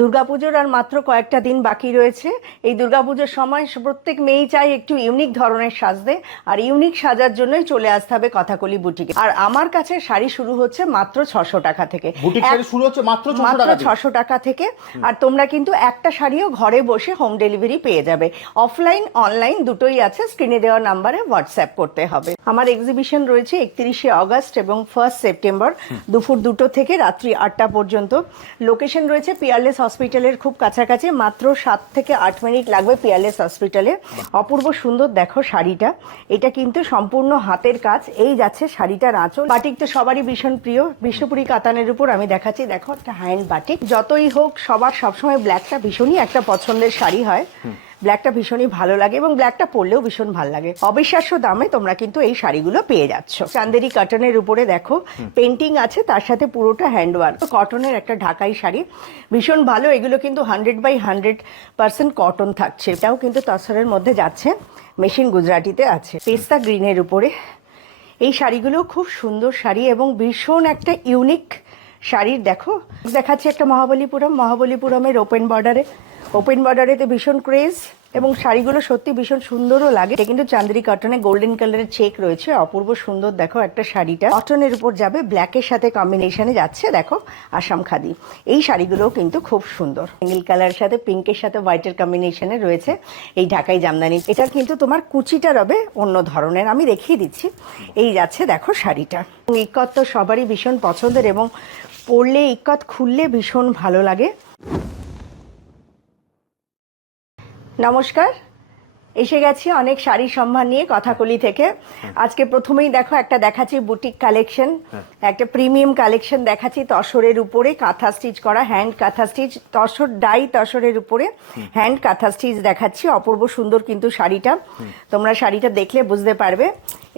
দুর্গাপুজোর আর মাত্র কয়েকটা দিন বাকি রয়েছে। এই দুর্গাপুজোর সময় প্রত্যেক মেয়েই চাই একটু ইউনিক ধরনের সাজতে আর ইউনিক সাজার জন্যই চলে আসতে হবে কথাকলি বুটিকে। আর আমার কাছে শাড়ি শুরু হচ্ছে মাত্র ছশো টাকা থেকে। শুরু হচ্ছে মাত্র মাত্র ছশো টাকা থেকে। আর তোমরা কিন্তু একটা শাড়িও ঘরে বসে হোম ডেলিভারি পেয়ে যাবে। অফলাইন অনলাইন দুটোই আছে। স্ক্রিনে দেওয়া নাম্বারে হোয়াটসঅ্যাপ করতে হবে। আমার এক্সিবিশন রয়েছে একত্রিশে অগস্ট এবং ফার্স্ট সেপ্টেম্বর দুপুর দুটো থেকে রাত্রি আটটা পর্যন্ত। লোকেশন রয়েছে পিয়ারলেস হসপিটালের খুব কাছাকাছি, মাত্র সাত থেকে আট মিনিট লাগবে পিয়ারলেস হসপিটালে অপূর্ব সুন্দর দেখো শাড়িটা। এটা কিন্তু সম্পূর্ণ হাতের কাজ। এই যাচ্ছে শাড়িটার আঁচল। বাটিক তো সবারই ভীষণ প্রিয়। বিশ্বপুরী কাতানের উপর আমি দেখাচ্ছি। দেখো একটা হ্যান্ড বাটিক যতই হোক, সবার সবসময় ব্ল্যাকটা ভীষণই একটা পছন্দের শাড়ি হয়। ব্ল্যাকটা ভীষণই ভালো লাগে এবং ব্ল্যাকটা পরলেও ভীষণ ভালো লাগে। অবিশ্বাস্য দামে তোমরা কিন্তু এই শাড়িগুলো পেয়ে যাচ্ছ। চান্দেরি কটনের উপরে দেখো পেন্টিং আছে তার সাথে পুরোটা হ্যান্ড হ্যান্ডওয়ার্ক কটনের একটা ঢাকাই শাড়ি। ভীষণ ভালো এগুলো কিন্তু hundred by hundred percent cotton থাকছে। এটাও কিন্তু তসরের মধ্যে যাচ্ছে মেশিন গুজরাটিতে আছে। পেস্তা গ্রিনের উপরে। এই শাড়িগুলো খুব সুন্দর শাড়ি এবং ভীষণ একটা ইউনিক শাড়ির দেখো। দেখাচ্ছি একটা মহাবলীপুরম। মহাবলীপুরমের ওপেন বর্ডারে ওপেন বর্ডারেতে ভীষণ ক্রেজ এবং শাড়িগুলো সত্যি ভীষণ সুন্দরও লাগে। কিন্তু চান্দেরি কটনে গোল্ডেন কালারের চেক রয়েছে। অপূর্ব সুন্দর, দেখো একটা শাড়িটা। কটনের উপর যাবে ব্ল্যাকের সাথে কম্বিনেশনে যাচ্ছে, দেখো, আসাম খাদি। এই শাড়িগুলোও কিন্তু খুব সুন্দর। নীল কালারের সাথে পিঙ্কের সাথে হোয়াইটের কম্বিনেশনে রয়েছে। এই ঢাকাই জামদানি। এটা কিন্তু তোমার কুচিটা রবে অন্য ধরনের। আমি দেখিয়ে দিচ্ছি। এই যাচ্ছে, দেখো, শাড়িটা। ইকত তো সবারই ভীষণ পছন্দের এবং পরলে ইকত খুললে ভীষণ ভালো লাগে। নমস্কার। এসে গেছি অনেক শাড়ি সম্মান নিয়ে কথাকলি থেকে। আজকে প্রথমেই দেখো একটা দেখাচ্ছি বুটিক কালেকশন একটা প্রিমিয়াম কালেকশন দেখাচ্ছি তসরের উপরে কাঁথা স্টিচ করা হ্যান্ড কাঁথা স্টিচ তসর ডাই তসরের উপরে হ্যান্ড কাঁথা স্টিচ দেখাচ্ছি অপূর্ব সুন্দর কিন্তু শাড়িটা। তোমরা শাড়িটা দেখলে বুঝতে পারবে।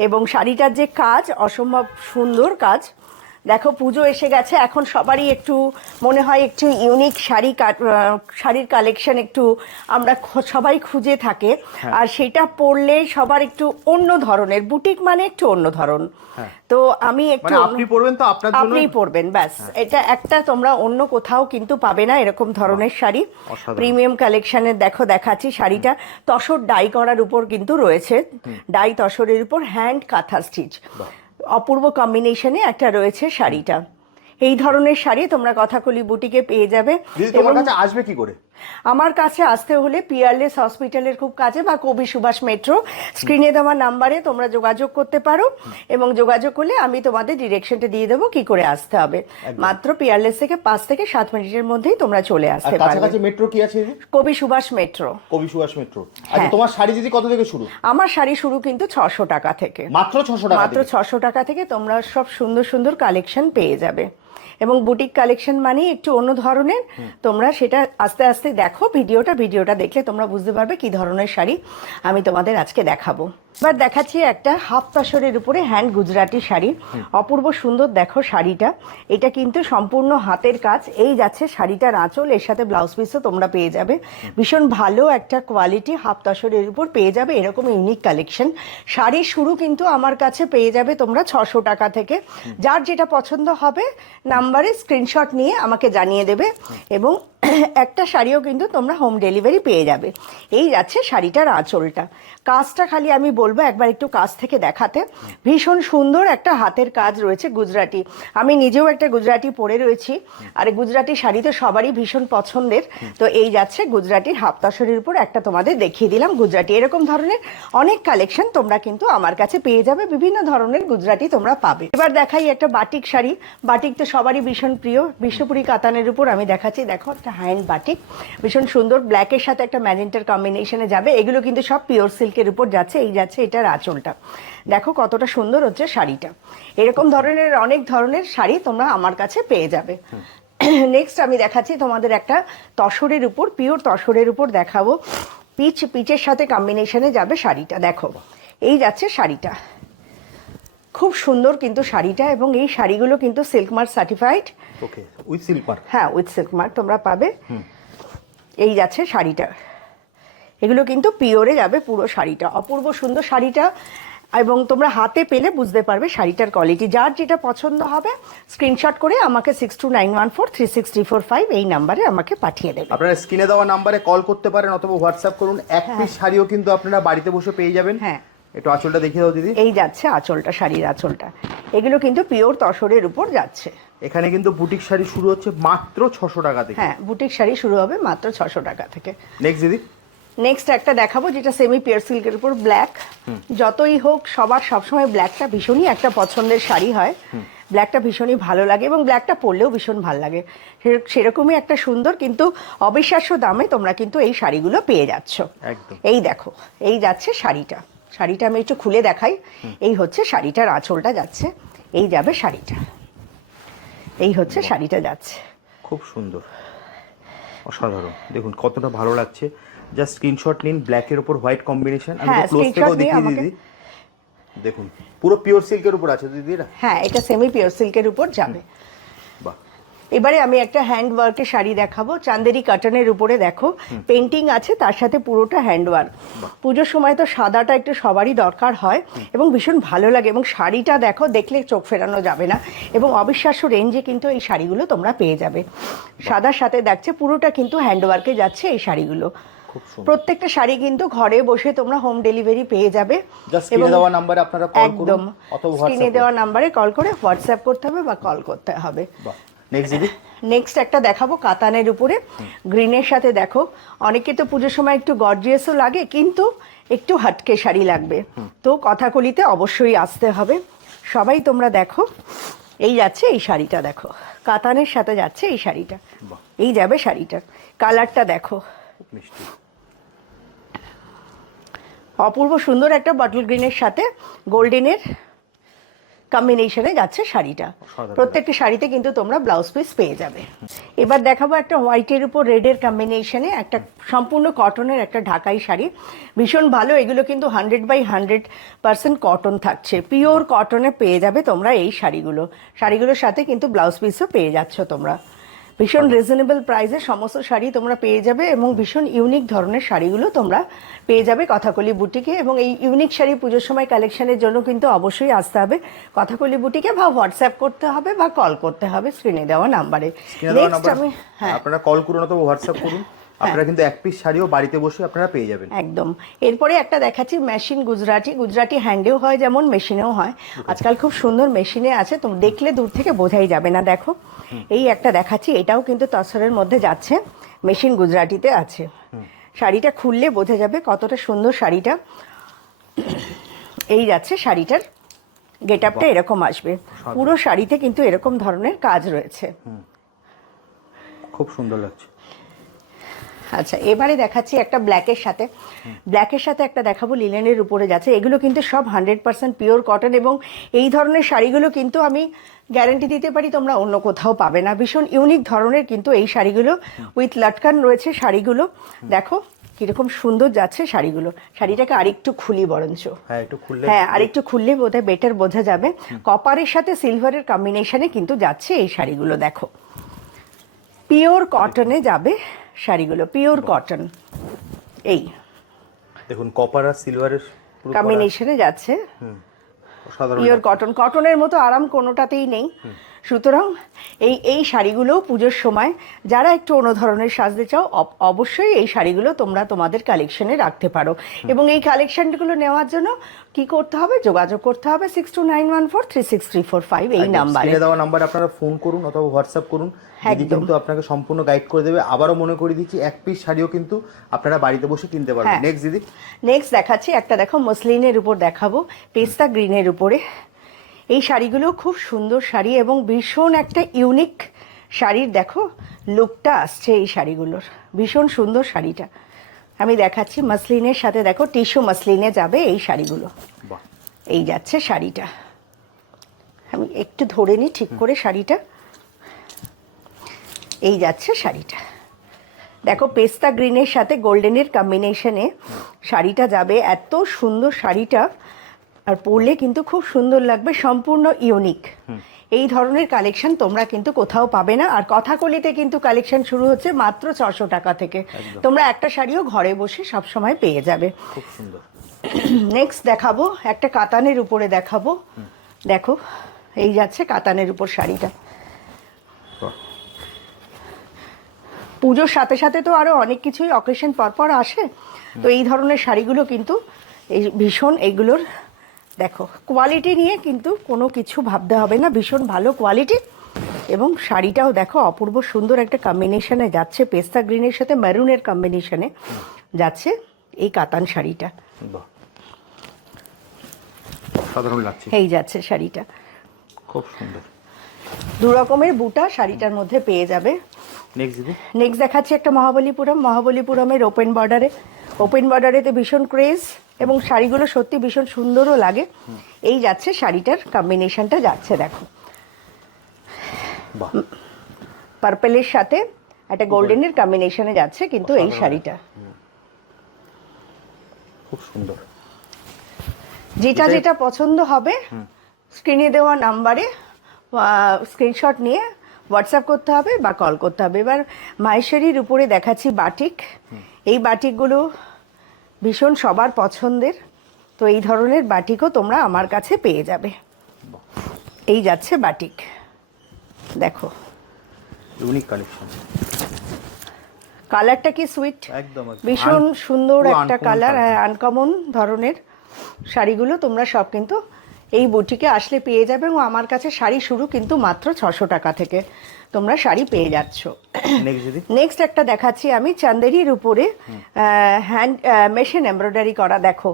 এবং শাড়িটার যে কাজ অসম্ভব সুন্দর কাজ দেখো পুজো এসে গেছে। এখন সবারই একটু মনে হয় একটু ইউনিক শাড়ি শাড়ির কালেকশন একটু আমরা সবাই খুঁজে থাকে। আর সেটা পরলে সবার একটু অন্য ধরনের বুটিক মানে একটু অন্য ধরন। তো আমি একটু মানে আপনি পরবেন তো আপনার জন্য? আপনিই পরবেন ব্যাস। এটা একটা তোমরা অন্য কোথাও কিন্তু পাবে না এরকম ধরনের শাড়ি। প্রিমিয়াম কালেকশনের দেখো দেখাচ্ছি শাড়িটা। তসর ডাই করার উপর কিন্তু রয়েছে। ডাই তসরের উপর হ্যান্ড কাঁথা স্টিচ অপূর্ব কম্বিনেশনে একটা রয়েছে শাড়িটা। এই ধরনের শাড়ি তোমরা কথাকলি বুটিকে পেয়ে যাবে তোমার কাছে আসবে কি করে? আমার কাছে আসতে হলে পিয়ারলেস হসপিটালের খুব কাছে বা কবি সুভাষ মেট্রো। স্ক্রিনে দেওয়া নাম্বারে তোমরা যোগাযোগ করতে পারো এবং যোগাযোগ করলে আমি তোমাদের ডিরেকশনটা দিয়ে দেবো কি করে আসতে হবে। মাত্র পিয়ারলেস থেকে পাঁচ থেকে সাত মিনিটের মধ্যেই তোমরা চলে আসতে পারবে। মেট্রো কি আছে? কবি সুভাষ মেট্রো। কবি সুভাষ মেট্রো। আচ্ছা হ্যাঁ। তোমার শাড়ি দিদি কত থেকে শুরু? আমার শাড়ি শুরু কিন্তু ছশো টাকা থেকে। মাত্র ছশো টাকা মাত্র ছশো টাকা থেকে তোমরা সব সুন্দর সুন্দর কালেকশন পেয়ে যাবে। এবং বুটিক কালেকশন মানে একটু অন্য ধরনের। তোমরা সেটা আস্তে আস্তে দেখো ভিডিওটা ভিডিওটা দেখলে তোমরা বুঝতে পারবে কি ধরনের শাড়ি আমি তোমাদের আজকে দেখাবো। এবার দেখাচ্ছি একটা হাফ তসরের উপরে হ্যান্ড গুজরাটি শাড়ি। অপূর্ব সুন্দর দেখো শাড়িটা। এটা কিন্তু সম্পূর্ণ হাতের কাজ। এই যাচ্ছে শাড়িটার আঁচল। এর সাথে ব্লাউজ পিসও তোমরা পেয়ে যাবে। ভীষণ ভালো একটা কোয়ালিটি হাফ তসরের উপর পেয়ে যাবে। এরকম ইউনিক কালেকশন শাড়ি শুরু কিন্তু আমার কাছে পেয়ে যাবে তোমরা ছশো টাকা থেকে। যার যেটা পছন্দ হবে, নাম্বারে স্ক্রিনশট নিয়ে আমাকে জানিয়ে দেবে এবং একটা শাড়িও কিন্তু তোমরা হোম ডেলিভারি পেয়ে যাবে। এই যাচ্ছে শাড়িটার আঁচলটা। কাজটা খালি আমি বলব একবার একটু কাজ থেকে দেখাতে। ভীষণ সুন্দর একটা হাতের কাজ রয়েছে গুজরাটি। আমি নিজেও একটা গুজরাটি পরে রয়েছি। আর গুজরাটি শাড়ি তো সবারই ভীষণ পছন্দের। তো এই যাচ্ছে গুজরাটির হাফতাসরের উপর একটা তোমাদের দেখিয়ে দিলাম গুজরাটি। এরকম ধরনের অনেক কালেকশন তোমরা কিন্তু আমার কাছে পেয়ে যাবে। বিভিন্ন ধরনের গুজরাটি তোমরা পাবে। এবার দেখাই একটা বাটিক শাড়ি। বাটিক তো সবারই ভীষণ প্রিয়। বিশ্বপুরি কাতানের উপর আমি দেখাচ্ছি। দেখো একটা হ্যান্ড বাটিক। ভীষণ সুন্দর। ব্ল্যাকের সাথে একটা ম্যাজেন্টার কম্বিনেশনে যাবে। এগুলো কিন্তু সব পিওর সিল্কের উপর যাচ্ছে। এই যাচ্ছে এটার আঁচলটা। দেখো কতটা সুন্দর হচ্ছে শাড়িটা। এরকম ধরনের অনেক ধরনের শাড়ি তোমরা আমার কাছে পেয়ে যাবে। নেক্সট আমি দেখাচ্ছি তোমাদের একটা তসরের উপর পিওর তসরের উপর দেখাবো। পিচ পিচের সাথে কম্বিনেশনে যাবে শাড়িটা। দেখো এই যাচ্ছে শাড়িটা। খুব সুন্দর কিন্তু শাড়িটা এবং এই শাড়িগুলো কিন্তু silk mark certified okay with সিল্পার হ্যাঁ উইথ সিল্ক মার্ক তোমরা পাবে। এই যাচ্ছে শাড়িটা। এগুলো কিন্তু পিওরে যাবে পুরো শাড়িটা অপূর্ব সুন্দর শাড়িটা। এবং তোমরা হাতে পেলে বুঝতে পারবে শাড়িটার কোয়ালিটি যার যেটা পছন্দ হবে স্ক্রিনশট করে আমাকে six two nine one four three six three four five এই নাম্বারে আমাকে পাঠিয়ে দেবে। আপনারা স্ক্রিনে দেওয়া নাম্বারে কল করতে পারেন অথবা হোয়াটসঅ্যাপ করুন। এক পিস শাড়িও কিন্তু আপনারা বাড়িতে বসে পেয়ে যাবেন। হ্যাঁ। একটু আঁচলটা দেখিয়ে দাও দিদি। এই যাচ্ছে আঁচলটা শাড়ির আঁচলটা। এগুলো কিন্তু পিওর তসরের উপর যাচ্ছে। এখানে কিন্তু বুটিক শাড়ি শুরু হচ্ছে মাত্র ছশো টাকা থেকে। হ্যাঁ বুটিক শাড়ি শুরু হবে মাত্র ছশো টাকা থেকে। নেক্সট দিদি। নেক্সট একটা দেখাবো যেটা সেমি পিয়ার সিল্কের উপর ব্ল্যাক যতই হোক সবার সবসময় ব্ল্যাকটা ভীষণই একটা পছন্দের শাড়ি হয়। ব্ল্যাকটা ভীষণই ভালো লাগে এবং ব্ল্যাকটা পরলেও ভীষণ ভালো লাগে। সেরকমই একটা সুন্দর কিন্তু অবিশ্বাস্য দামে তোমরা কিন্তু এই শাড়িগুলো পেয়ে যাচ্ছ। এই দেখো এই যাচ্ছে শাড়িটা। শাড়িটা আমি একটু খুলে দেখাই। এই হচ্ছে শাড়িটার আঁচলটা যাচ্ছে। এই যাবে শাড়িটা। এই হচ্ছে শাড়িটা যাচ্ছে। খুব সুন্দর। অসাধারণ। দেখুন কতটা ভালো লাগছে। জাস্ট স্ক্রিনশট নিন ব্ল্যাকের উপর হোয়াইট কম্বিনেশন আমি হ্যাঁ, ক্লোজ screenshot থেকেও দেখিয়ে দিদি দেখুন পুরো পিওর সিল্কের উপর আছে দিদি এটা? হ্যাঁ এটা সেমি পিওর সিল্কের উপর যাবে। বাহ। এবারে আমি একটা হ্যান্ড ওয়ার্কের শাড়ি দেখাবো চান্দেরি কাটনের উপরে দেখো পেন্টিং আছে তার সাথে পুরোটা হ্যান্ড ওয়ার্ক পুজোর সময় তো সাদাটা একটু সবারই দরকার হয় এবং ভীষণ ভালো লাগে এবং শাড়িটা দেখো দেখলে চোখ ফেরানো যাবে না এবং অবিশ্বাস্য রেঞ্জে কিন্তু এই শাড়িগুলো তোমরা পেয়ে যাবে। সাদার সাথে দেখছে পুরোটা কিন্তু হ্যান্ড ওয়ার্কে যাচ্ছে এই শাড়িগুলো। প্রত্যেকটা শাড়ি কিন্তু ঘরে বসে তোমরা হোম ডেলিভারি পেয়ে যাবে। স্ক্রিনে দেওয়া নাম্বারে আপনারা কল করুন একদম স্ক্রিনে দেওয়া নাম্বারে কল করে হোয়াটসঅ্যাপ করতে হবে বা কল করতে হবে। নেক্সট দিদি? নেক্সট একটা দেখাবো কাতানের উপরে। গ্রিনের সাথে দেখো অনেকে তো পুজোর সময় একটু গর্জিয়াসও লাগে কিন্তু একটু হাটকে শাড়ি লাগবে। তো কথাকলিতে অবশ্যই আসতে হবে। সবাই তোমরা দেখো এই যাচ্ছে এই শাড়িটা দেখো। কাতানের সাথে যাচ্ছে এই শাড়িটা। এই যাবে শাড়িটা। কালারটা দেখো। মিষ্টি। অপূর্ব সুন্দর একটা বটল গ্রিনের সাথে গোল্ডেনের কম্বিনেশনে যাচ্ছে শাড়িটা। প্রত্যেকটা শাড়িতে কিন্তু তোমরা ব্লাউজ পিস পেয়ে যাবে। এবার দেখাবো একটা হোয়াইটের উপর রেডের কম্বিনেশনে একটা সম্পূর্ণ কটনের একটা ঢাকাই শাড়ি। ভীষণ ভালো এগুলো কিন্তু hundred by hundred percent cotton থাকছে। পিওর কটনে পেয়ে যাবে তোমরা এই শাড়িগুলো। শাড়িগুলোর সাথে কিন্তু ব্লাউজ পিসও পেয়ে যাচ্ছ তোমরা। ভীষণ রিজনেবল প্রাইসে সমস্ত শাড়ি তোমরা পেয়ে যাবে এবং ভীষণ ইউনিক ধরনের শাড়িগুলো তোমরা পেয়ে যাবে কথাকলি বুটিকে এবং এই ইউনিক শাড়ি পুজোর সময় কালেকশনের জন্য কিন্তু অবশ্যই আসতে হবে। কথাকলি বুটিকে বা হোয়াটসঅ্যাপ করতে হবে বা কল করতে হবে স্ক্রিনে দেওয়া নাম্বারে নেক্সট আমি হ্যাঁ। আপনারা কল করুন অথবা হোয়াটসঅ্যাপ করুন। আপনারা কিন্তু এক পিস শাড়িও বাড়িতে বসে আপনারা পেয়ে যাবেন। একদম। এরপরে একটা দেখাচ্ছি মেশিন গুজরাটি। গুজরাটি হ্যান্ডেও হয় যেমন মেশিনেও হয়। আজকাল খুব সুন্দর মেশিনে আছে তুমি দেখলে দূর থেকে বোঝাই যাবে না দেখো। এই একটা দেখাচ্ছি এটাও কিন্তু তসরের মধ্যে যাচ্ছে মেশিন গুজরাটিতে আছে। শাড়িটা খুললে বোঝা যাবে কতটা সুন্দর শাড়িটা। এই যাচ্ছে শাড়িটার গেট আপটা এরকম আসবে। পুরো শাড়িতে কিন্তু এরকম ধরনের কাজ রয়েছে। খুব সুন্দর লাগছে। আচ্ছা এবারে দেখাচ্ছি একটা ব্ল্যাকের সাথে। ব্ল্যাকের সাথে একটা দেখাবো লিলেনের উপরে যাচ্ছে। এগুলো কিন্তু সব হান্ড্রেড পার্সেন্ট পিওর কটন এবং এই ধরনের শাড়িগুলো কিন্তু আমি গ্যারেন্টি দিতে পারি তোমরা অন্য কোথাও পাবে না। ভীষণ ইউনিক ধরনের কিন্তু এই শাড়িগুলো উইথ লাটকান রয়েছে শাড়িগুলো। দেখো কীরকম সুন্দর যাচ্ছে শাড়িগুলো। শাড়িটাকে আরেকটু খুলি বরঞ্চ। হ্যাঁ একটু খুললে হ্যাঁ আরেকটু খুললে বোধহয় বেটার বোঝা যাবে। কপারের সাথে সিলভারের কম্বিনেশনে কিন্তু যাচ্ছে এই শাড়িগুলো দেখো। পিওর কটনে যাবে। শাড়িগুলো পিওর কটন এই। দেখুন কপার আর সিলভারের কম্বিনেশনে যাচ্ছে। পিওর কটন কটনের মতো আরাম কোনোটাতেই নেই। সুতরাং এই এই শাড়িগুলো পুজোর সময় যারা একটু অন্য ধরনের সাজতে চাও অবশ্যই এই শাড়িগুলো তোমরা তোমাদের কালেকশনে রাখতে পারো। এবং এই কালেকশনগুলো নেওয়ার জন্য কি করতে হবে? যোগাযোগ করতে হবে six two nine one four three six three four five এই নাম্বারে। দেওয়া নাম্বারে আপনারা ফোন করুন অথবা হোয়াটসঅ্যাপ করুন। কিন্তু আপনাকে সম্পূর্ণ গাইড করে দেবে। আবারও মনে করে দিচ্ছি এক পিস শাড়িও কিন্তু আপনারা বাড়িতে বসে কিনতে পারবেন। হ্যাঁ। নেক্সট দিদি। নেক্সট দেখাচ্ছি। একটা দেখো মসলিনের উপর দেখাবো। পেস্তা গ্রিনের উপরে। এই শাড়িগুলো খুব সুন্দর শাড়ি এবং ভীষণ একটা ইউনিক শাড়ির দেখো লুকটা আসছে এই শাড়িগুলোর। ভীষণ সুন্দর শাড়িটা। আমি দেখাচ্ছি মসলিনের সাথে দেখো টিস্যু মাসলিনে যাবে এই শাড়িগুলো। এই যাচ্ছে শাড়িটা। আমি একটু ধরে নিই ঠিক করে শাড়িটা। এই যাচ্ছে শাড়িটা। দেখো পেস্তা গ্রিনের সাথে গোল্ডেনের কম্বিনেশনে শাড়িটা যাবে। এত সুন্দর শাড়িটা। আর পরলে কিন্তু খুব সুন্দর লাগবে সম্পূর্ণ ইউনিক এই ধরনের কালেকশন তোমরা কিন্তু কোথাও পাবে না। আর কথাকলিতে কিন্তু কালেকশন শুরু হচ্ছে মাত্র ছশো টাকা থেকে। তোমরা একটা শাড়িও ঘরে বসে সব সময় পেয়ে যাবে। খুব সুন্দর। নেক্সট দেখাবো একটা কাতানের উপরে দেখাবো। দেখো এই যাচ্ছে কাতানের উপর শাড়িটা। পুজোর সাথে সাথে তো আরও অনেক কিছুই অকেশন পরপর আসে। তো এই ধরনের শাড়িগুলো কিন্তু এই ভীষণ এইগুলোর দেখো কোয়ালিটি নিয়ে কিন্তু কোনো কিছু ভাবতে হবে না ভীষণ ভালো কোয়ালিটি এবং শাড়িটাও দেখো অপূর্ব সুন্দর একটা কম্বিনেশনে যাচ্ছে পেস্তা গ্রিনের সাথে মেরুনের কম্বিনেশনে যাচ্ছে এই কাতান শাড়িটা। এই যাচ্ছে শাড়িটা। খুব সুন্দর। দু রকমের বুটা শাড়িটার মধ্যে পেয়ে যাবে। নেক্সট নেক্সট দেখাচ্ছি একটা মহাবলীপুরম। মহাবলীপুরমের ওপেন বর্ডারে ওপেন বর্ডারেতে ভীষণ ক্রেজ এবং শাড়িগুলো সত্যি ভীষণ সুন্দরও লাগে। এই যাচ্ছে শাড়িটার কম্বিনেশনটা যাচ্ছে দেখো। পার্পেলের সাথে একটা গোল্ডেনের কম্বিনেশনে যাচ্ছে কিন্তু এই শাড়িটা। খুব সুন্দর। যেটা যেটা পছন্দ হবে স্ক্রিনে দেওয়া নাম্বারে স্ক্রিনশট নিয়ে হোয়াটসঅ্যাপ করতে হবে বা কল করতে হবে। এবার মাহেশ্বরীর উপরে দেখাচ্ছি বাটিক। এই বাটিকগুলো ভীষণ সবার পছন্দের। তো এই ধরনের বাটিকও তোমরা আমার কাছে পেয়ে যাবে। এই যাচ্ছে বাটিক। দেখো। Unique collection. কালারটা কি সুইট। ভীষণ সুন্দর একটা কালার। আনকমন ধরনের শাড়িগুলো তোমরা সব কিন্তু এই বুটিকে আসলে পেয়ে যাবে এবং আমার কাছে শাড়ি শুরু কিন্তু মাত্র ছশো টাকা থেকে। তোমরা শাড়ি পেয়ে যাচ্ছ। নেক্সট একটা দেখাচ্ছি আমি চান্দেরির উপরে হ্যান্ড মেশিন এমব্রয়ডারি করা দেখো।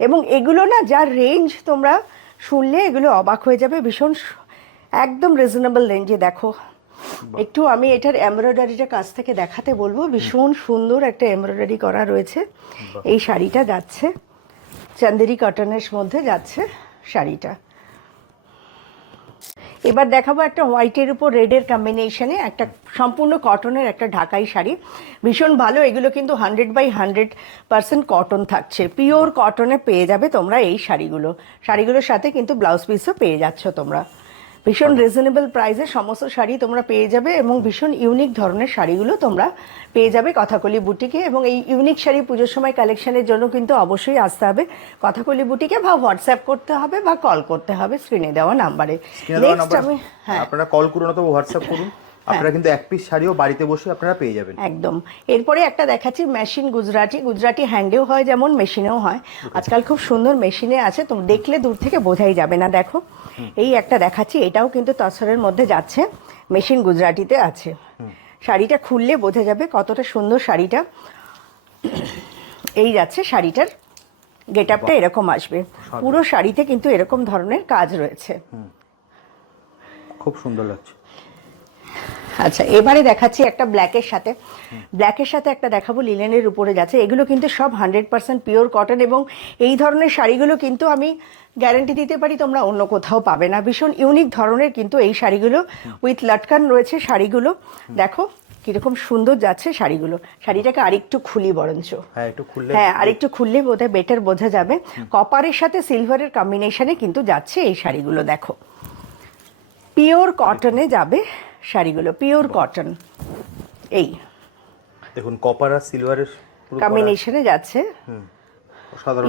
এবং এগুলো না যার রেঞ্জ তোমরা শুনলে এগুলো অবাক হয়ে যাবে ভীষণ একদম রিজনেবল রেঞ্জে দেখো। একটু আমি এটার এমব্রয়ডারিটা কাছ থেকে দেখাতে বলব ভীষণ সুন্দর একটা এমব্রয়ডারি করা রয়েছে। এই শাড়িটা যাচ্ছে চান্দেরি কটনের মধ্যে যাচ্ছে শাড়িটা। এবার দেখাবো একটা হোয়াইটের উপর রেডের কম্বিনেশনে একটা সম্পূর্ণ কটনের একটা ঢাকাই শাড়ি। ভীষণ ভালো, এগুলো কিন্তু hundred by hundred percent cotton থাকছে। পিওর কটনে পেয়ে যাবে তোমরা এই শাড়িগুলো। শাড়িগুলোর সাথে কিন্তু ব্লাউজ পিসও পেয়ে যাচ্ছ তোমরা। ভীষণ রিজনেবল প্রাইসে সমস্ত শাড়ি তোমরা পেয়ে যাবে এবং ভীষণ ইউনিক ধরনের শাড়িগুলো তোমরা পেয়ে যাবে কথাকলি বুটিকে এবং এই ইউনিক শাড়ি পুজোর সময় কালেকশনের জন্য কিন্তু অবশ্যই আসতে হবে। কথাকলি বুটিকে বা হোয়াটসঅ্যাপ করতে হবে বা কল করতে হবে স্ক্রিনে দেওয়া নাম্বারে নেক্সট আমি হ্যাঁ। আপনারা কল করুন অথবা হোয়াটসঅ্যাপ করুন। আপনারা কিন্তু এক পিস শাড়িও বাড়িতে বসে আপনারা পেয়ে যাবেন। একদম। এরপরে একটা দেখাচ্ছি মেশিন গুজরাটি। গুজরাটি হ্যান্ডেও হয় যেমন মেশিনেও হয়। আজকাল খুব সুন্দর মেশিনে আছে তুমি দেখলে দূর থেকে বোঝাই যাবে না দেখো। এই একটা দেখাচ্ছি এটাও কিন্তু তসরের মধ্যে যাচ্ছে মেশিন গুজরাটিতে আছে। শাড়িটা খুললে বোঝা যাবে কতটা সুন্দর শাড়িটা। এই যাচ্ছে শাড়িটার গেট আপটা এরকম আসবে। পুরো শাড়িতে কিন্তু এরকম ধরনের কাজ রয়েছে। খুব সুন্দর লাগছে। আচ্ছা এবারে দেখাচ্ছি একটা ব্ল্যাকের সাথে। ব্ল্যাকের সাথে একটা দেখাবো লিলেনের উপরে যাচ্ছে। এগুলো কিন্তু সব হান্ড্রেড পার্সেন্ট পিওর কটন এবং এই ধরনের শাড়িগুলো কিন্তু আমি গ্যারেন্টি দিতে পারি তোমরা অন্য কোথাও পাবে না। ভীষণ ইউনিক ধরনের কিন্তু এই শাড়িগুলো উইথ লাটকান রয়েছে শাড়িগুলো। দেখো কীরকম সুন্দর যাচ্ছে শাড়িগুলো। শাড়িটাকে আরেকটু খুলি বরঞ্চ। হ্যাঁ একটু খুললে হ্যাঁ আরেকটু খুললে বোধহয় বেটার বোঝা যাবে। কপারের সাথে সিলভারের কম্বিনেশনে কিন্তু যাচ্ছে এই শাড়িগুলো দেখো। পিওর কটনে যাবে। শাড়িগুলো পিওর কটন এই। দেখুন কপার আর সিলভারের কম্বিনেশনে যাচ্ছে।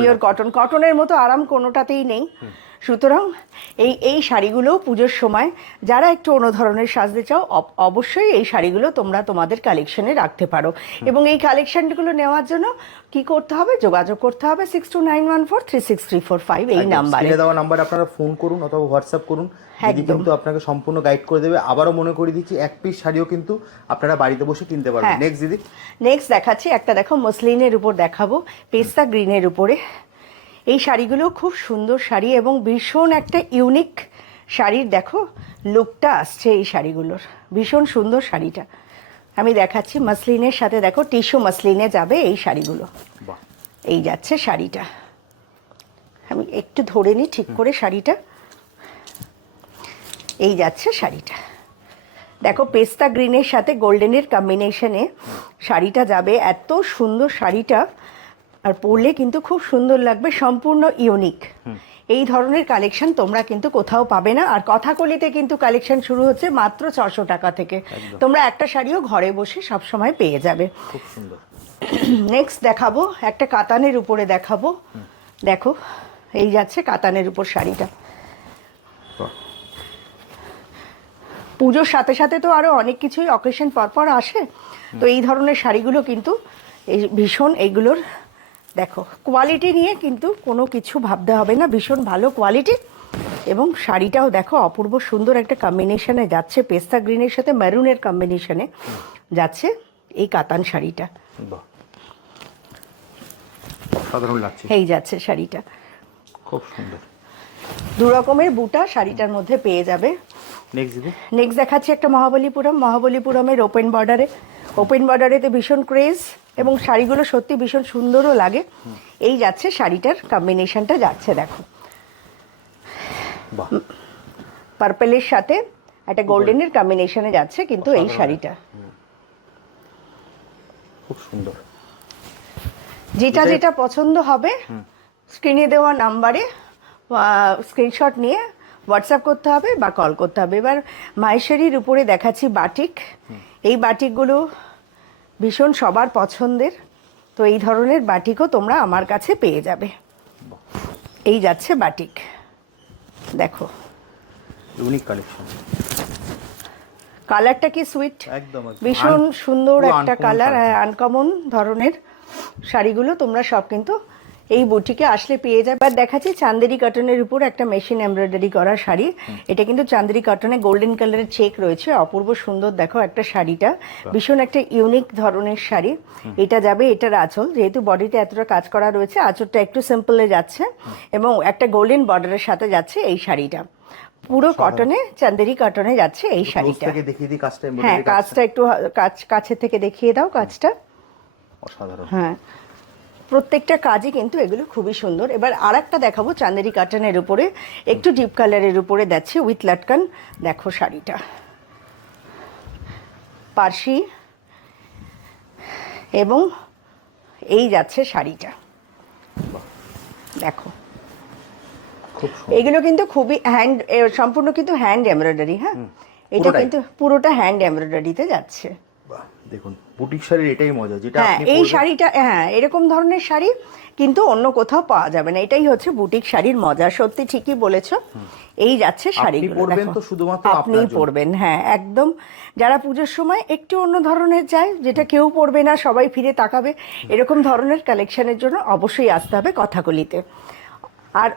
পিওর কটন কটনের মতো আরাম কোনোটাতেই নেই। সুতরাং এই এই শাড়িগুলো পুজোর সময় যারা একটু অন্য ধরনের সাজতে চাও অবশ্যই এই শাড়িগুলো তোমরা তোমাদের কালেকশনে রাখতে পারো। এবং এই কালেকশনগুলো নেওয়ার জন্য কি করতে হবে? যোগাযোগ করতে হবে six two nine one four three six three four five এই। নাম্বারে দেওয়া নাম্বার আপনারা ফোন করুন অথবা হোয়াটসঅ্যাপ করুন। দিদি কিন্তু আপনাকে সম্পূর্ণ গাইড করে দেবে আবারও মনে করে দিচ্ছি এক পিস শাড়িও কিন্তু আপনারা বাড়িতে বসে কিনতে পারবেন। হ্যাঁ। নেক্সট দিদি। নেক্সট দেখাচ্ছি একটা দেখো মসলিনের উপর দেখাবো পেস্তা গ্রিনের উপরে। এই শাড়িগুলো খুব সুন্দর শাড়ি এবং ভীষণ একটা ইউনিক শাড়ির দেখো লুকটা আসছে এই শাড়িগুলোর। ভীষণ সুন্দর শাড়িটা। আমি দেখাচ্ছি মসলিনের সাথে দেখো টিস্যু মাসলিনে যাবে এই শাড়িগুলো। এই যাচ্ছে শাড়িটা। আমি একটু ধরে নিই ঠিক করে শাড়িটা। এই যাচ্ছে শাড়িটা। দেখো পেস্তা গ্রিনের সাথে গোল্ডেনের কম্বিনেশনে শাড়িটা যাবে। এত সুন্দর শাড়িটা। আর পরলে কিন্তু খুব সুন্দর লাগবে সম্পূর্ণ ইউনিক এই ধরনের কালেকশন তোমরা কিন্তু কোথাও পাবে না। আর কথাকলিতে কিন্তু কালেকশন শুরু হচ্ছে মাত্র ছশো টাকা থেকে। তোমরা একটা শাড়িও ঘরে বসে সবসময় পেয়ে যাবে। খুব সুন্দর। নেক্সট দেখাবো একটা কাতানের উপরে দেখাবো। দেখো এই যাচ্ছে কাতানের উপর শাড়িটা। পুজোর সাথে সাথে তো আরও অনেক কিছুই অকেশন পরপর আসে। তো এই ধরনের শাড়িগুলো কিন্তু এই ভীষণ এইগুলোর দেখো কোয়ালিটি নিয়ে কিন্তু কোনো কিছু ভাবতে হবে না ভীষণ ভালো কোয়ালিটি এবং শাড়িটাও দেখো অপূর্ব সুন্দর একটা কম্বিনেশনে যাচ্ছে পেস্তা গ্রিনের সাথে মেরুনের কম্বিনেশনে যাচ্ছে এই কাতান শাড়িটা। লাগছে। এই যাচ্ছে শাড়িটা। খুব সুন্দর। দু রকমের বুটা শাড়িটার মধ্যে পেয়ে যাবে। নেক্সট নেক্সট দেখাচ্ছি একটা মহাবলীপুরম। মহাবলীপুরমের ওপেন বর্ডারে ওপেন বর্ডারেতে ভীষণ ক্রেজ এবং শাড়িগুলো সত্যি ভীষণ সুন্দরও লাগে। এই যাচ্ছে শাড়িটার কম্বিনেশনটা যাচ্ছে দেখো। পার্পেলের সাথে একটা গোল্ডেনের কম্বিনেশনে যাচ্ছে কিন্তু এই শাড়িটা। খুব সুন্দর। যেটা যেটা পছন্দ হবে স্ক্রিনে দেওয়া নাম্বারে স্ক্রিনশট নিয়ে হোয়াটসঅ্যাপ করতে হবে বা কল করতে হবে। এবার মাহেশ্বরীর উপরে দেখাচ্ছি বাটিক এই বাটিকগুলো ভীষণ সবার পছন্দের। তো এই ধরনের বাটিকও তোমরা আমার কাছে পেয়ে যাবে। এই যাচ্ছে বাটিক। দেখো। Unique collection. কালারটা কি সুইট। ভীষণ সুন্দর একটা কালার। আনকমন ধরনের শাড়িগুলো তোমরা সব কিন্তু এই বুটিকে আসলে পেয়ে যাবে আর দেখাচ্ছি চান্দেরি কটনের উপর একটা মেশিন এমব্রয়ডারি করা শাড়ি। এটা কিন্তু চান্দেরি কটনে গোল্ডেন কালারের চেক রয়েছে। অপূর্ব সুন্দর দেখো একটা শাড়িটা। ভীষণ একটা ইউনিক ধরনের শাড়ি। এটা যাবে এটার আঁচল যেহেতু বডিতে এতটা কাজ করা রয়েছে আঁচলটা একটু সিম্পলে যাচ্ছে। এবং একটা গোল্ডেন বর্ডারের সাথে যাচ্ছে এই শাড়িটা। পুরো কটনে চান্দেরি কটনে যাচ্ছে এই শাড়িটা। দেখিয়ে দিই কাজটা হ্যাঁ কাজটা। একটু কাজ কাছে থেকে দেখিয়ে দাও কাজটা। অসাধারণ। হ্যাঁ। প্রত্যেকটা কাজই কিন্তু এগুলো খুবই সুন্দর। এবার আর একটা দেখাবো চান্দেরি কাটানের উপরে। একটু ডিপ কালারের উপরে যাচ্ছে উইথ লাটকান। দেখো শাড়িটা। পার্সি। এবং এই যাচ্ছে শাড়িটা। দেখো। এগুলো কিন্তু খুবই হ্যান্ড সম্পূর্ণ কিন্তু হ্যান্ড এমব্রয়ডারি হ্যাঁ? এটা কিন্তু পুরোটা হ্যান্ড এমব্রয়ডারিতে যাচ্ছে। বাহ, দেখুন। বুটিক শাড়ির এটাই মজা যেটা হ্যাঁ আপনি এই শাড়িটা হ্যাঁ এরকম ধরনের শাড়ি কিন্তু অন্য কোথাও পাওয়া যাবে না। এটাই হচ্ছে বুটিক শাড়ির মজা সত্যি ঠিকই বলেছ। এই যাচ্ছে শাড়িগুলো পরবেন তো শুধুমাত্র আপনি পরবেন হ্যাঁ একদম। যারা পুজোর সময় একটু অন্য ধরনের যায় যেটা কেউ পরবে না সবাই ফিরে তাকাবে এরকম ধরনের কালেকশনের জন্য অবশ্যই আসতে হবে কথাকলিতে আর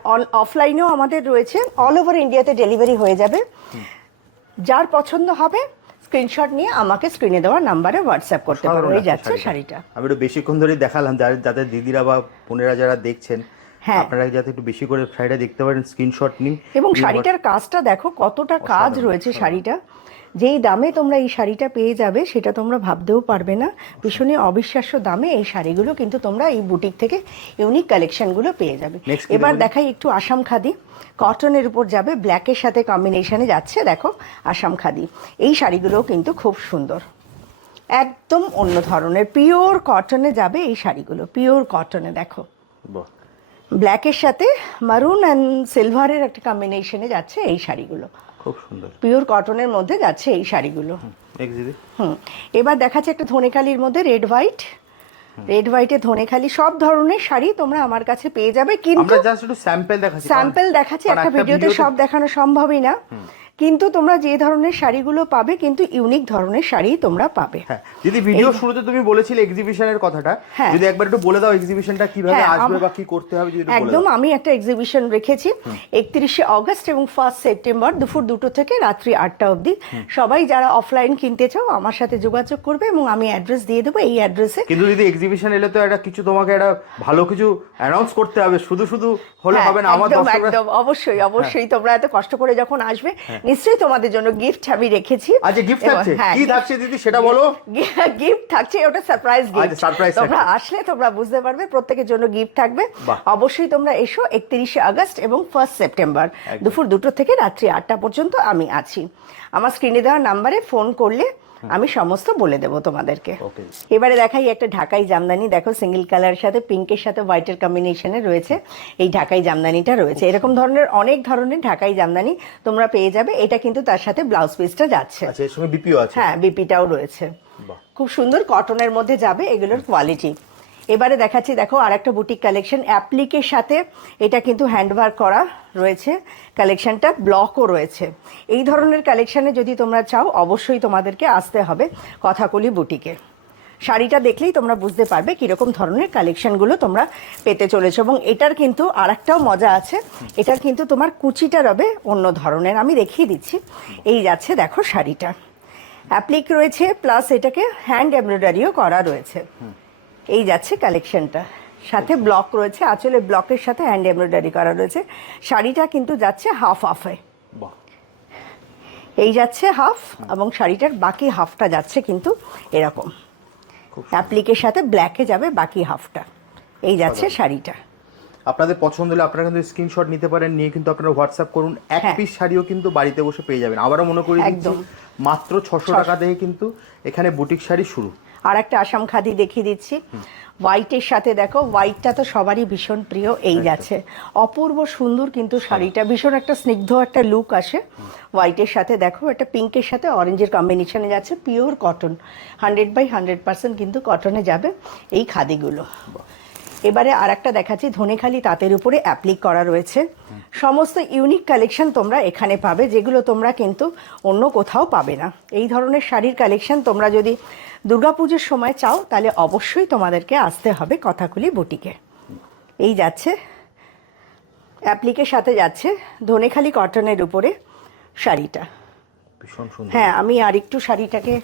অফলাইনেও আমাদের রয়েছে অল ওভার ইন্ডিয়াতে ডেলিভারি হয়ে যাবে। যার পছন্দ হবে স্ক্রিনশট নিয়ে আমাকে স্ক্রিনে দেওয়া নাম্বারে হোয়াটসঅ্যাপ করতে পারো। এই যাচ্ছে শাড়িটা। আমি একটু বেশিক্ষণ ধরে দেখালাম যাদের যাদের দিদিরা বা বোনেরা যারা দেখছেন হ্যাঁ। আপনারা যাতে একটু বেশি করে শাড়িটা দেখতে পারেন স্ক্রিনশট নিন। এবং শাড়িটার কাজটা দেখো কতটা কাজ রয়েছে শাড়িটা। যেই দামে তোমরা এই শাড়িটা পেয়ে যাবে সেটা তোমরা ভাবতেও পারবে না। ভীষণই অবিশ্বাস্য দামে এই শাড়িগুলো কিন্তু তোমরা এই বুটিক থেকে ইউনিক কালেকশনগুলো পেয়ে যাবে। এবার দেখাই একটু আসাম খাদি। কটনের উপর যাবে ব্ল্যাকের সাথে কম্বিনেশনে যাচ্ছে দেখো আসাম খাদি। এই শাড়িগুলোও কিন্তু খুব সুন্দর। একদম অন্য ধরনের পিওর কটনে যাবে এই শাড়িগুলো পিওর কটনে দেখো। ব্ল্যাকের সাথে মারুন অ্যান্ড সিলভারের একটা কম্বিনেশনে যাচ্ছে এই শাড়িগুলো। খুব সুন্দর। পিওর কটনের মধ্যে যাচ্ছে এই শাড়িগুলো। হুম এবার দেখাচ্ছে একটা ধনেখালির মধ্যে রেড হোয়াইট রেড হোয়াইটে ধনেখালি সব ধরনের শাড়ি তোমরা আমার কাছে পেয়ে যাবে কিন্তু আমরা জাস্ট একটু স্যাম্পল দেখাচ্ছি স্যাম্পল দেখাচ্ছি একটা ভিডিওতে সব দেখানো সম্ভবই না। কিন্তু তোমরা যে ধরনের শাড়িগুলো পাবে কিন্তু ইউনিক ধরনের শাড়ি তোমরা পাবে। হ্যাঁ যদি ভিডিও শুরুতে তুমি বলেছিলে এক্সিবিশনের কথাটা। হ্যাঁ। যদি একবার একটু বলে দাও এক্সিবিশনটা কীভাবে হ্যাঁ, আসবে বা কি করতে হবে যদি একদম আমি একটা এক্সিবিশন রেখেছি। একত্রিশে অগস্ট এবং ফার্স্ট সেপ্টেম্বর দুপুর দুটো থেকে রাত্রি আটটা অবধি। সবাই যারা অফলাইন কিনতে চাও আমার সাথে যোগাযোগ করবে এবং আমি অ্যাড্রেস দিয়ে দেবো এই অ্যাড্রেসে কিন্তু যদি এক্সিবিশন এলে তো একটা কিছু তোমাকে একটা ভালো কিছু অ্যানাউন্স করতে হবে। শুধু শুধু হলে হ্যাঁ, হবে না আমার একদম দর্শকরা একদম অবশ্যই অবশ্যই তোমরা এত কষ্ট করে যখন আসবে নিশ্চয়ই তোমাদের জন্য গিফট আমি রেখেছি। আচ্ছা গিফট থাকছে? হ্যাঁ, কি থাকছে দিদি সেটা বলো। গিফট থাকছে ওটা সারপ্রাইজ গিফট surprise তোমরা আসলে তোমরা বুঝতে পারবে প্রত্যেকের জন্য গিফট থাকবে। অবশ্যই তোমরা এসো একত্রিশে আগস্ট এবং ফার্স্ট সেপ্টেম্বর দুপুর দুটো থেকে রাত্রি আটটা পর্যন্ত আমি আছি। আমার স্ক্রিনে দেওয়া নাম্বারে ফোন করলে আমি সমস্ত বলে দেবো তোমাদেরকে। এবারে দেখাই একটা ঢাকাই জামদানি। দেখো সিঙ্গেল কালার সাথে পিঙ্কের সাথে হোয়াইটের কম্বিনেশনে রয়েছে এই ঢাকাই জামদানিটা রয়েছে। এরকম ধরনের অনেক ধরনের ঢাকাই জামদানি তোমরা পেয়ে যাবে। এটা কিন্তু তার সাথে ব্লাউজ পিসটা যাচ্ছে। আচ্ছা হ্যাঁ বিপিটাও রয়েছে। খুব সুন্দর কটনের মধ্যে যাবে এগুলোর কোয়ালিটি এবারে দেখাচ্ছি, দেখো আর একটা বুটিক কালেকশন অ্যাপ্লিকের সাথে এটা কিন্তু হ্যান্ডওয়ার্ক করা রয়েছে। কালেকশনটা ব্লকও রয়েছে। এই ধরনের কালেকশানে যদি তোমরা চাও, অবশ্যই তোমাদেরকে আসতে হবে কথাকলি বুটিকে শাড়িটা দেখলেই তোমরা বুঝতে পারবে কীরকম ধরনের কালেকশনগুলো তোমরা পেতে চলেছো, এবং এটার কিন্তু আর একটাও মজা আছে। এটার কিন্তু তোমার কুচিটা রবে অন্য ধরনের। আমি দেখিয়ে দিচ্ছি। এই যাচ্ছে, দেখো, শাড়িটা। অ্যাপ্লিক রয়েছে প্লাস এটাকে হ্যান্ড এমব্রয়ডারিও করা রয়েছে। এই যাচ্ছে কালেকশনটা সাথে ব্লক রয়েছে। আঁচলে ব্লকের সাথে হ্যান্ড এমব্রয়ডারি করা রয়েছে। শাড়িটা কিন্তু যাচ্ছে হাফ হাফে এই যাচ্ছে হাফ এবং শাড়িটার বাকি হাফটা যাচ্ছে কিন্তু এরকম। অ্যাপ্লিকের সাথে ব্ল্যাকে যাবে বাকি হাফটা এই যাচ্ছে শাড়িটা। আপনাদের পছন্দ হলে আপনারা কিন্তু স্ক্রিনশট নিতে পারেন নিয়ে কিন্তু আপনারা হোয়াটসঅ্যাপ করুন। এক হ্যাঁ। পিস শাড়িও কিন্তু বাড়িতে বসে পেয়ে যাবেন। আবারও মনে করি একদম। মাত্র ছশো টাকা থেকে কিন্তু এখানে বুটিক শাড়ি শুরু। আর একটা আসাম খাদি দেখিয়ে দিচ্ছি। হোয়াইটের সাথে দেখো হোয়াইটটা তো সবারই ভীষণ প্রিয় এই যাচ্ছে। অপূর্ব সুন্দর কিন্তু শাড়িটা ভীষণ একটা স্নিগ্ধ একটা লুক আসে। হোয়াইটের সাথে দেখো একটা পিঙ্কের সাথে অরেঞ্জের কম্বিনেশনে যাচ্ছে pure cotton hundred by hundred percent কিন্তু কটনে যাবে এই খাদিগুলো। এবারে আর একটা দেখাচ্ছি ধনেখালি তাঁতের উপরে অ্যাপ্লিক করা রয়েছে। সমস্ত ইউনিক কালেকশন তোমরা এখানে পাবে যেগুলো তোমরা কিন্তু অন্য কোথাও পাবে না। এই ধরনের শাড়ির কালেকশন তোমরা যদি দুর্গাপুজোর সময় চাও তাহলে অবশ্যই তোমাদেরকে আসতে হবে কথাগুলি বুটিকে। এই যাচ্ছে অ্যাপ্লিকের সাথে যাচ্ছে ধনেখালি কটনের উপরে শাড়িটা। হ্যাঁ আমি আর একটু শাড়িটাকে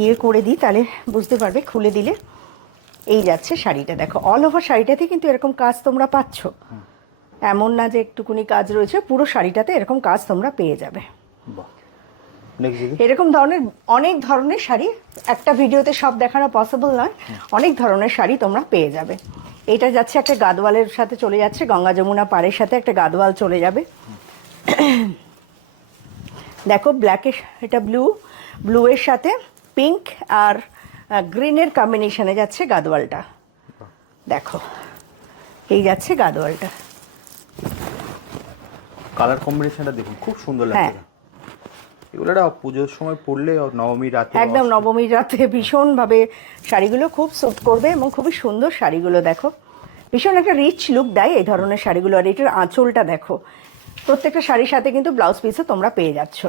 ইয়ে করে দিই তাহলে বুঝতে পারবে খুলে দিলে। এই যাচ্ছে শাড়িটা। দেখো অল ওভার শাড়িটাতে কিন্তু এরকম কাজ তোমরা পাচ্ছ। এমন না যে একটুকুনি কাজ রয়েছে পুরো শাড়িটাতে এরকম কাজ তোমরা পেয়ে যাবে। এরকম ধরনের অনেক ধরনের শাড়ি একটা ভিডিওতে সব দেখানো পসিবল নয় অনেক ধরনের শাড়ি তোমরা পেয়ে যাবে। এটা যাচ্ছে একটা গাদওয়ালের সাথে চলে যাচ্ছে গঙ্গা যমুনা পাড়ের সাথে একটা গাদওয়াল চলে যাবে। দেখো ব্ল্যাকের এটা ব্লু ব্লু এর সাথে পিঙ্ক আর গ্রিনের কম্বিনেশনে যাচ্ছে গাদওয়ালটা। দেখো এই যাচ্ছে গাদওয়ালটা। কালার কম্বিনেশনটা দেখুন খুব সুন্দর হ্যাঁ। লাগছে এগুলো একটা পুজোর সময় পড়লে নবমী রাতে একদম নবমীর রাতে ভীষণভাবে শাড়িগুলো খুব স্যুট করবে এবং খুবই সুন্দর শাড়িগুলো দেখো। ভীষণ একটা রিচ লুক দেয় এই ধরনের শাড়িগুলো আর এটার আঁচলটা দেখো। প্রত্যেকটা শাড়ির সাথে কিন্তু ব্লাউজ পিসও তোমরা পেয়ে যাচ্ছ।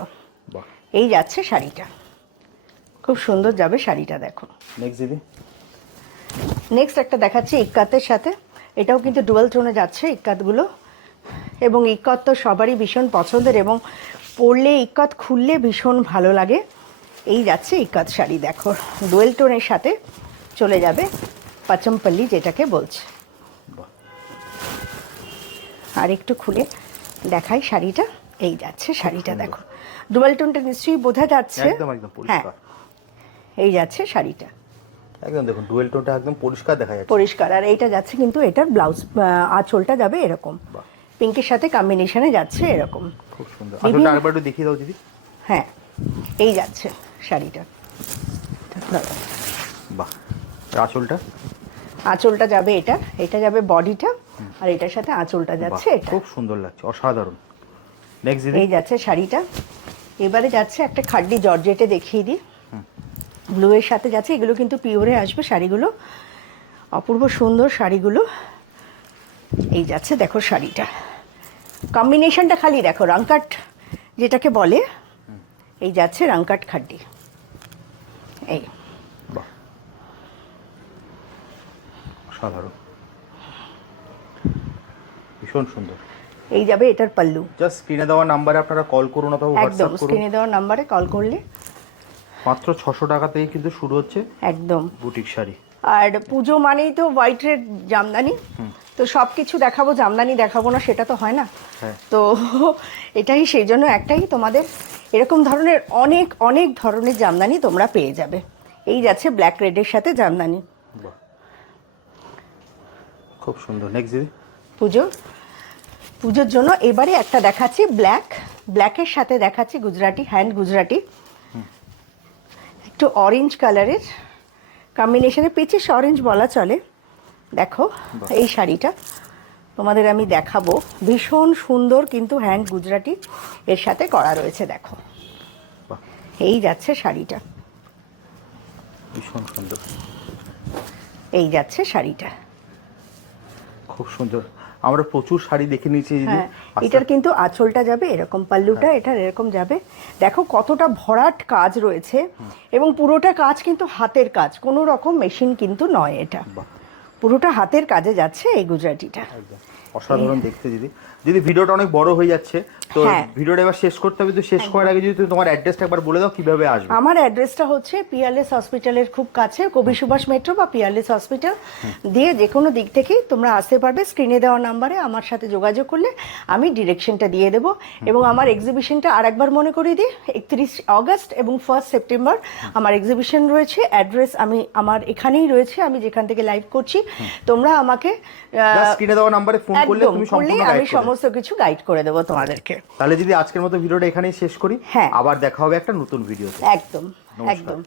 এই যাচ্ছে শাড়িটা। খুব সুন্দর যাবে শাড়িটা দেখো। নেক্সট দিদি নেক্সট একটা দেখাচ্ছি ইক্কাতের সাথে। এটাও কিন্তু ডুয়াল টোনে যাচ্ছে ইক্কাতগুলো। এবং ইক্কত তো সবারই ভীষণ পছন্দের এবং পরলে ইক্কত খুললে ভীষণ ভালো লাগে। এই যাচ্ছে ইক্কত শাড়ি দেখো। ডুয়েল টোনের সাথে চলে যাবে পাচমপল্লি যেটাকে বলছে। আর একটু খুলে দেখাই শাড়িটা। এই যাচ্ছে শাড়িটা দেখো। ডুয়াল টোনটা নিশ্চয়ই বোঝা যাচ্ছে। হ্যাঁ। এই যাচ্ছে শাড়িটা। একদম দেখুন ডুয়েল টোনটা একদম পরিষ্কার দেখা যাচ্ছে। পরিষ্কার আর এইটা যাচ্ছে কিন্তু এটার ব্লাউজ আঁচলটা যাবে এরকম। পিঙ্কের সাথে কম্বিনেশনে যাচ্ছে এরকম। খুব সুন্দর। বিভিন্ন- আরেকবার একটু দেখিয়ে দাও দিদি। হ্যাঁ এই যাচ্ছে শাড়িটা। বাহ আঁচলটা? আঁচলটা যাবে এটা এটা যাবে বডিটা আর এটার সাথে আঁচলটা যাচ্ছে এটা। খুব সুন্দর লাগছে অসাধারণ। নেক্সট এই যাচ্ছে শাড়িটা। এবারে যাচ্ছে একটা খাড্ডি জর্জেটে দেখিয়ে দিই। ব্লু এর সাথে যাচ্ছে এগুলো কিন্তু পিওরে আসবে শাড়িগুলো। অপূর্ব সুন্দর শাড়িগুলো। এই যাচ্ছে দেখো শাড়িটা। কম্বিনেশনটা খালি দেখো রাংকাট যেটাকে বলে এই যাচ্ছে রাংকাট খাড্ডি। এই। ভীষণ সুন্দর। এই যাবে এটার পাল্লু। জাস্ট স্ক্রিনে দেওয়া নাম্বারে আপনারা কল করুন অথবা হোয়াটসঅ্যাপ করুন। একদম স্ক্রিনে দেওয়ার নাম্বারে কল করলে মাত্র ছশো টাকা থেকে কিন্তু শুরু হচ্ছে একদম। বুটিক শাড়ি। আর পুজো মানেই তো হোয়াইট রেড জামদানি। তো সব কিছু দেখাবো জামদানি দেখাবো না সেটা তো হয় না। হ্যাঁ। তো এটাই সেই জন্য একটাই তোমাদের এরকম ধরনের অনেক অনেক ধরনের জামদানি তোমরা পেয়ে যাবে। এই যাচ্ছে ব্ল্যাক রেডের সাথে জামদানি। খুব সুন্দর। নেক্সট দিদি। পুজো। পুজোর জন্য এবারে একটা দেখাচ্ছি ব্ল্যাক। ব্ল্যাকের সাথে দেখাচ্ছি গুজরাটি হ্যান্ড গুজরাটি। একটু অরেঞ্জ কালারের কম্বিনেশনে পিচিস অরেঞ্জ বলা চলে। দেখো এই শাড়িটা তোমাদের আমি দেখাবো। ভীষণ সুন্দর কিন্তু হ্যান্ড গুজরাটি এর সাথে করা রয়েছে দেখো। এই যাচ্ছে শাড়িটা। ভীষণ সুন্দর। এই যাচ্ছে শাড়িটা। খুব সুন্দর। আমরা প্রচুর শাড়ি দেখে নিয়েছি হ্যাঁ এটার কিন্তু আঁচলটা যাবে এরকম পাল্লুটা এটার এরকম যাবে। দেখো কতটা ভরাট কাজ রয়েছে এবং পুরোটা কাজ কিন্তু হাতের কাজ কোনো রকম মেশিন কিন্তু নয় এটা। পুরোটা হাতের কাজে যাচ্ছে এই গুজরাটিটা। অসাধারণ দেখতে দিদি। দিদি ভিডিওটা অনেক বড় হয়ে যাচ্ছে তো হ্যাঁ। ভিডিওটা এবার শেষ করতে হবে তো শেষ করার আগে যদি তুমি তোমার অ্যাড্রেসটা একবার বলে দাও কীভাবে আসবে? আমার অ্যাড্রেসটা হচ্ছে পিয়ারলেস হসপিটালের খুব কাছে কবি সুভাষ মেট্রো বা পিয়ারলেস হসপিটাল। দিয়ে যে কোনো দিক থেকেই তোমরা আসতে পারবে স্ক্রিনে দেওয়া নাম্বারে আমার সাথে যোগাযোগ করলে আমি ডিরেকশনটা দিয়ে দেবো। এবং আমার এক্সিবিশনটা আরেকবার মনে করিয়ে দিই একত্রিশ অগস্ট এবং ফার্স্ট সেপ্টেম্বর আমার এক্সিবিশন রয়েছে অ্যাড্রেস আমি আমার এখানেই রয়েছে আমি যেখান থেকে লাইভ করছি। তোমরা আমাকে স্ক্রিনে দেওয়া নাম্বারে ফোন করলে তুমি সম্পূর্ণ আমি সমস্ত কিছু গাইড করে দেবো তোমাদেরকে। তাহলে যদি আজকের মতো ভিডিওটা এখানেই শেষ করি। হ্যাঁ। আবার দেখা হবে একটা নতুন ভিডিও একদম একদম।